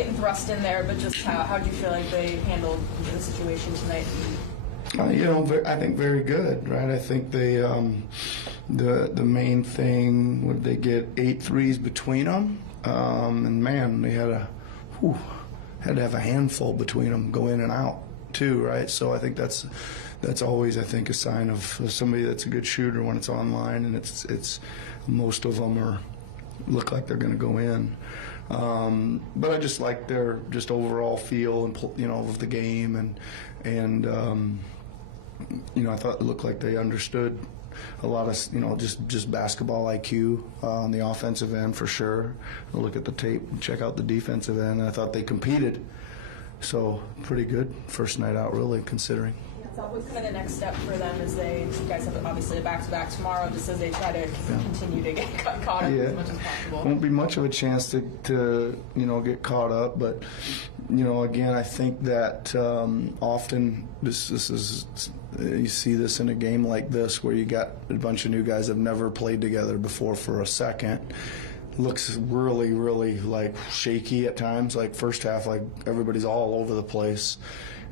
getting thrust in there, but just how do you feel like they handled the situation tonight? I think very good, right? I think they, the main thing, would they get 8 threes between them? And man, they had to have a handful between them go in and out too, right? So I think that's always, I think, a sign of somebody that's a good shooter when it's online, and it's most of them look like they're going to go in. But I just like their just overall feel and of the game, and I thought it looked like they understood a lot of just basketball IQ on the offensive end for sure. I'll look at the tape and check out the defensive end. I thought they competed, so pretty good first night out, really, considering. So what's kind of the next step for them as you guys have obviously a back-to-back tomorrow, just as they try to continue to get caught up as much as possible? Won't be much of a chance to get caught up, but again, I think that often this is, you see this in a game like this where you got a bunch of new guys that have never played together before for a second. Looks really, really like shaky at times, like first half, like everybody's all over the place.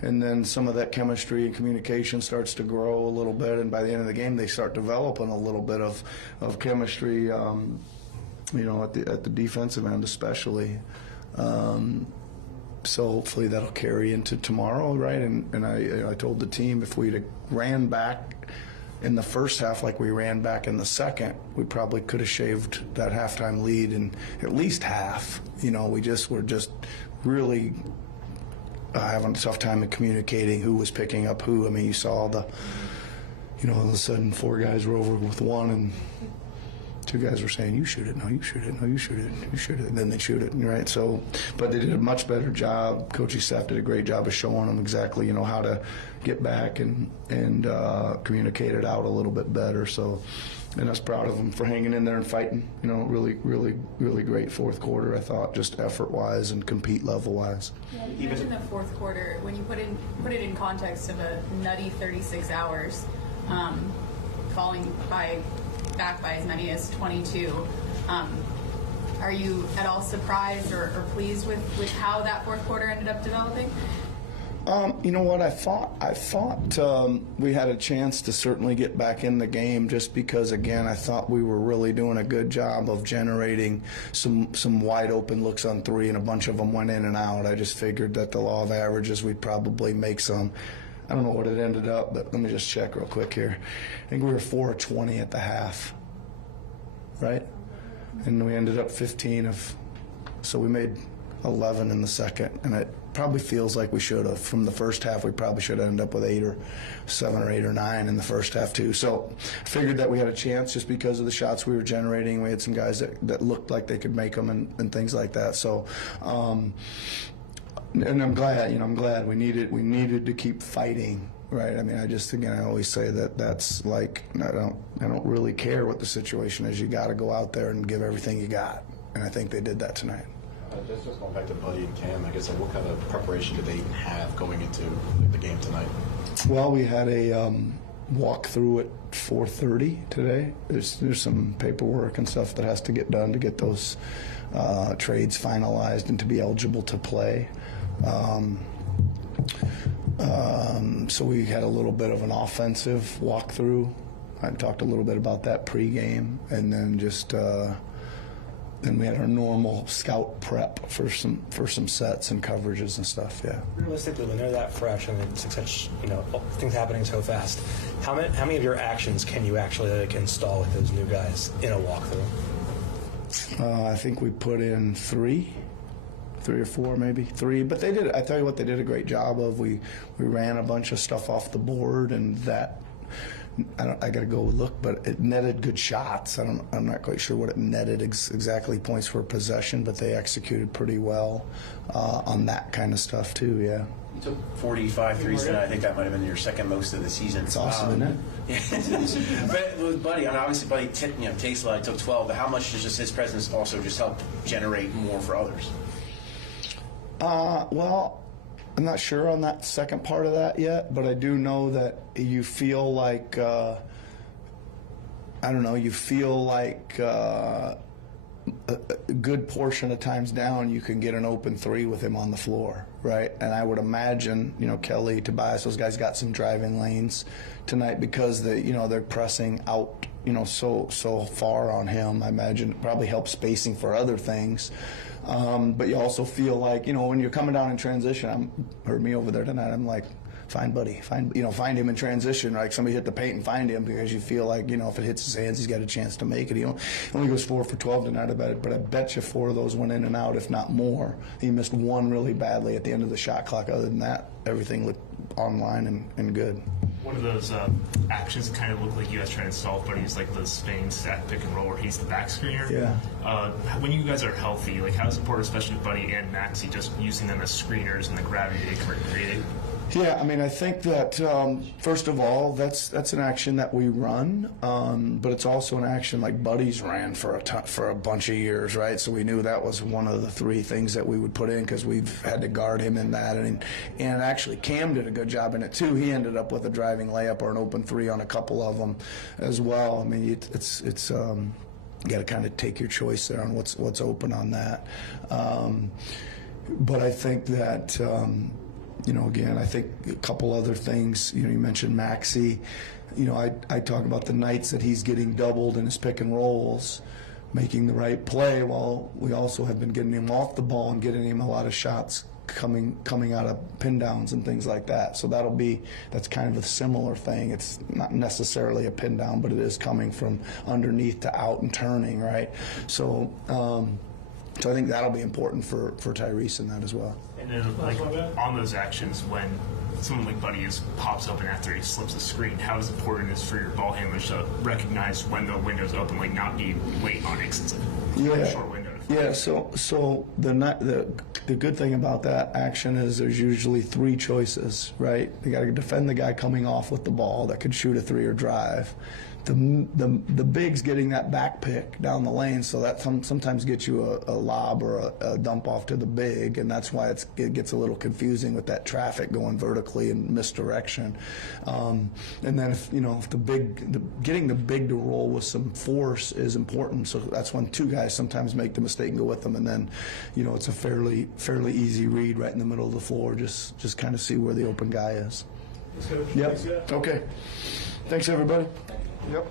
And then some of that chemistry and communication starts to grow a little bit, and by the end of the game, they start developing a little bit of chemistry, at the defensive end especially. So hopefully that'll carry into tomorrow, right? And I told the team if we'd ran back in the first half like we ran back in the second, we probably could have shaved that halftime lead in at least half. We were just really having a tough time in communicating who was picking up who. I mean, you saw all of a sudden 4 guys were over with 1, and 2 guys were saying, you shoot it, no, you shoot it, no, you shoot it, you shoot it, and then they shoot it, right? So, but they did a much better job. Coach Seth did a great job of showing them exactly, how to get back and communicate it out a little bit better. So, and I was proud of them for hanging in there and fighting. Really, really, really great fourth quarter, I thought, just effort-wise and compete level-wise. Yeah, you mentioned the fourth quarter. When you put it in context of a nutty 36 hours, falling back by as many as 22, are you at all surprised or pleased with how that fourth quarter ended up developing? You know what? I thought we had a chance to certainly get back in the game, just because, again, I thought we were really doing a good job of generating some wide open looks on 3, and a bunch of them went in and out. I just figured that the law of averages, we'd probably make some. I don't know what it ended up, but let me just check real quick here. I think we were 4 of 20 at the half, right? And we ended up 15 so we made 11 in the second, and it probably feels like we should have. From the first half, we probably should have ended up with 7 or 8 or 9 in the first half too. So I figured that we had a chance just because of the shots we were generating. We had some guys that looked like they could make them and things like that. So, and I'm glad. I'm glad we needed to keep fighting. Right. I mean, I always say that's like, I don't really care what the situation is. You got to go out there and give everything you got, and I think they did that tonight. Just going back to Buddy and Cam, I guess, what kind of preparation did they even have going into the game tonight? Well, we had a walkthrough at 4:30 today. There's some paperwork and stuff that has to get done to get those trades finalized and to be eligible to play. So we had a little bit of an offensive walkthrough. I talked a little bit about that pregame, and then just then we had our normal scout prep for some sets and coverages and stuff. Yeah. Realistically, when they're that fresh and it's such things happening so fast, how many of your actions can you actually install with those new guys in a walkthrough? I think we put in 3 or 4, maybe 3. But they did. I tell you what, they did a great job of. We ran a bunch of stuff off the board, and that. I got to go look, but it netted good shots. I'm not quite sure what it netted exactly, points per possession, but they executed pretty well on that kind of stuff too. Yeah. You took 45 threes tonight. I think that might have been your second most of the season. It's awesome, isn't it? But with Buddy, obviously Buddy takes a lot. He took 12. But how much does just his presence also just help generate more for others? Well, I'm not sure on that second part of that yet, but I do know that you feel like, you feel like a good portion of times down, you can get an open three with him on the floor, right? And I would imagine, Kelly, Tobias, those guys got some driving lanes tonight because they're pressing out, so far on him. I imagine it probably helps spacing for other things. But you also feel like, when you're coming down in transition, heard me over there tonight, I'm like, find him in transition. Like somebody hit the paint and find him, because you feel like, if it hits his hands, he's got a chance to make it. He only goes 4 for 12 tonight, but I bet you 4 of those went in and out, if not more. He missed one really badly at the end of the shot clock. Other than that, everything looked online and good. One of those actions that kind of look like you guys trying to solve, but he's like the Spain stack pick and roll where he's the back screener. Yeah. When you guys are healthy, like how is it important, especially with Buddy and Maxie, just using them as screeners and the gravity they can create? Yeah, I think that first of all, that's an action that we run, but it's also an action like Buddy's ran for a bunch of years, right? So we knew that was one of the 3 things that we would put in, because we've had to guard him in that, and actually Cam did a good job in it too. He ended up with a driving layup or an open 3 on a couple of them as well. It's you got to kind of take your choice there on what's open on that. But I think that. Again, I think a couple other things. You mentioned Maxie. I talk about the nights that he's getting doubled in his pick and rolls, making the right play, while we also have been getting him off the ball and getting him a lot of shots coming out of pin downs and things like that. So that's kind of a similar thing. It's not necessarily a pin down, but it is coming from underneath to out and turning, right? So I think that'll be important for Tyrese in that as well. And then, like, on those actions, when someone like Buddy pops open after he slips a screen, how important is for your ball handlers to recognize when the window's open, like not be late on it, 'cause it's a short window. Yeah, so the good thing about that action is there's usually 3 choices, right? You got to defend the guy coming off with the ball that could shoot a 3 or drive. The big's getting that back pick down the lane, so that sometimes gets you a lob or a dump off to the big, and that's why it gets a little confusing with that traffic going vertically in misdirection. And then if getting the big to roll with some force is important. So that's when 2 guys sometimes make the mistake and go with them, and then it's a fairly easy read right in the middle of the floor. Just kind of see where the open guy is. Yep. Okay. Thanks, everybody. Yep.